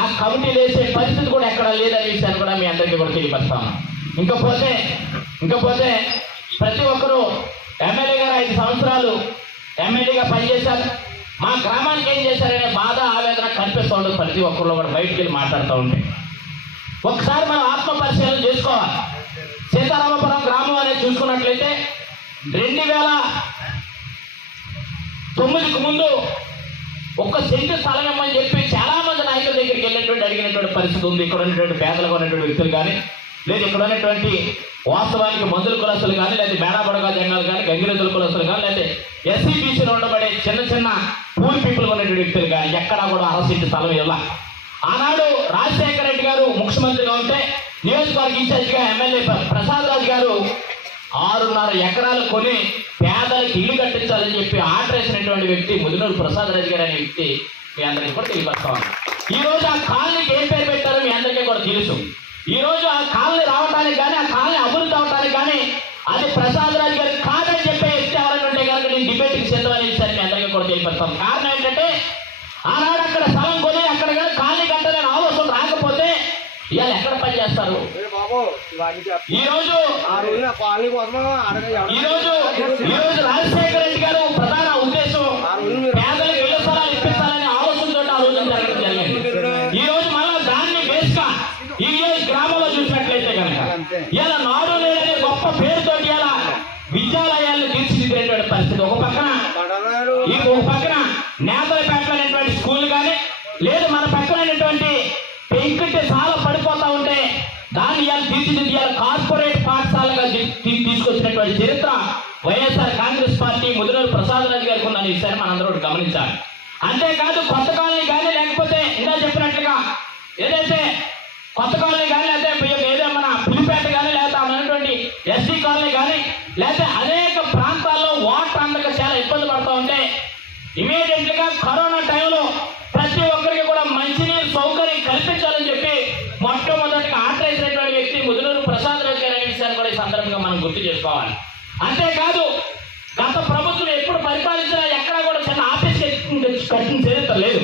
ఆ కమిటీలు వేసే పరిస్థితి కూడా ఎక్కడ లేదనే విషయాన్ని కూడా మీ అందరికీ కూడా తెలియపరుస్తాను. ఇంకపోతే ప్రతి ఒక్కరూ ఎమ్మెల్యే గారు 5 సంవత్సరాలు ఎమ్మెల్యేగా పనిచేశారు. మా గ్రామానికి ఏం చేశారనే బాధ ఆవేదన కనిపిస్తూ ఉండదు. ప్రతి ఒక్కరిలో కూడా బయటికి వెళ్ళి మాట్లాడుతూ ఉంటే ఒకసారి మనం ఆత్మ పరిశీలన చేసుకోవాలి. సీతారామపురం గ్రామం అనేది చూసుకున్నట్లయితే 2009కు ముందు 1 సెంటు స్థలం ఇవ్వమని చెప్పి చాలా మంది నాయకుల దగ్గరికి వెళ్ళినటువంటి అడిగినటువంటి పరిస్థితి ఉంది. ఇక్కడ ఉన్నటువంటి పేదలుగా ఉన్నటువంటి వ్యక్తులు కానీ, లేదు ఇక్కడ ఉన్నటువంటి వాస్తవానికి మందుల కులస్తులు కానీ, లేదా బేడాబడగా జంగాలు కానీ, గంగిరెద్దుల కులస్తులు కానీ, లేదా SCBCలో ఉండబడే చిన్న పూర్ పీపుల్ ఉన్నటువంటి వ్యక్తులు కానీ ఎక్కడా కూడా 1/2 సెంటు స్థలం ఇవ్వాల. ఆనాడు రాజశేఖర రెడ్డి గారు ముఖ్యమంత్రిగా ఉంటే నియోజకవర్గ ఇన్ఛార్జిగా ఎమ్మెల్యే ప్రసాద్ రాజు గారు 6.5 ఎకరాలు కొని పేదలకు ఇల్లు కట్టించాలని చెప్పి ఆర్డర్ వేసినటువంటి వ్యక్తి ముదినూరు ప్రసాద్ రాజు గారు అనే వ్యక్తి మీ అందరికీ కూడా తెలియపరుస్తాను. ఈ రోజు ఆ కాలనీకి ఏం పేరు పెట్టారో మీ అందరికీ కూడా తెలుసు. ఈ రోజు ఆ కాలనీ రావడానికి కానీ, ఆ కాలనీ అభివృద్ధి అవడానికి కానీ అది ప్రసాద్ రాజు గారు కాదని చెప్పే వ్యక్తి ఎవరైనా ఉంటే కనుక నేను డిబేట్కి సిద్ధమని విషయాన్ని మీ అందరికీ కూడా తెలియపరుస్తాను. కారణం ఏంటంటే ఆనాడు అక్కడ స్థలం కొని అక్కడ కానీ కాలనీ కట్టాలని ఆలోచన రాకపోతే ఇవాళ ఎక్కడ పని చేస్తారు? ఈ రోజు రాజశేఖర రెడ్డి గారు ప్రధాన ఉద్దేశం పేదలకు ఇళ్ల స్థలాలు ఇప్పించాలనే ఆలోచనతో ఆ రోజు జరగడం జరిగింది. ఈ రోజు మళ్ళా దాన్ని బేస్గా ఈ గ్రామంలో చూసినట్లయితే కనుక ఇలా నాడు నేడనే గొప్ప పేరుతోటి ఇలా విద్యాలయాలను తీర్చిదిద్దేటువంటి పరిస్థితి. ఒక పక్కన నేతలపేటలో అనేటువంటి స్కూల్ కానీ, లేదు మన పక్కనటువంటి పెంకుటి సాల పడిపోతా ఉంటే దాన్ని ఇవాళ తీర్చిదిద్దాలి కార్పొరేట్ పాఠశాలగా తీసుకొచ్చినటువంటి చరిత్ర వైఎస్ఆర్ కాంగ్రెస్ పార్టీ ముదినూరు ప్రసాద్ రాజు గారికి ఉన్న విషయాన్ని మనందరూ గమనించాలి. అంతేకాదు కొత్త కాలనీ కానీ, లేకపోతే ఇందా చెప్పినట్లుగా ఏదైతే కొత్త కాలనీ కానీ, లేకపోతే ఏదో మన పులిపేట కానీ, లేకపోతే ఉన్నటువంటి SC కాలనీ కానీ, లేకపోతే అనేక ప్రాంతాల్లో వాటర్ అందక చాలా ఇబ్బంది పడుతూ ఉంటే ఇమీడియట్గా కరోనా టైంలో ప్రతి ఒక్కరికి కూడా మంచినీరు సౌకర్యం కల్పించాలని చెప్పి మొట్టమొదటిగా ఆర్డర్ వేసినటువంటి వ్యక్తి ముదినూరు ప్రసాద్ రాజు గారి విషయాన్ని కూడా ఈ సందర్భంగా మనం గుర్తు చేసుకోవాలి. అంతేకాదు గత ప్రభుత్వం ఎప్పుడు పరిపాలించినా ఎక్కడా కూడా చిన్న ఆఫీస్ కట్టిన చరిత్ర లేదు.